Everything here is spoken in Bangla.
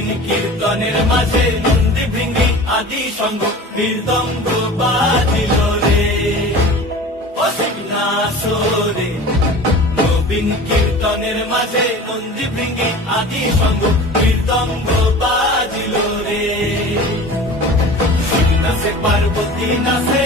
নবীন কীর্তনের মাঝে নন্দী ভৃঙ্গি আদি সঙ্গ মৃদঙ্গ বাজিল রে, অসিক না সরে। নবীন কীর্তনের মাঝে নন্দী ভৃঙ্গি আদি সঙ্গ মৃদঙ্গ বাজিল রে। শিব নাচে পার্বতী নাচে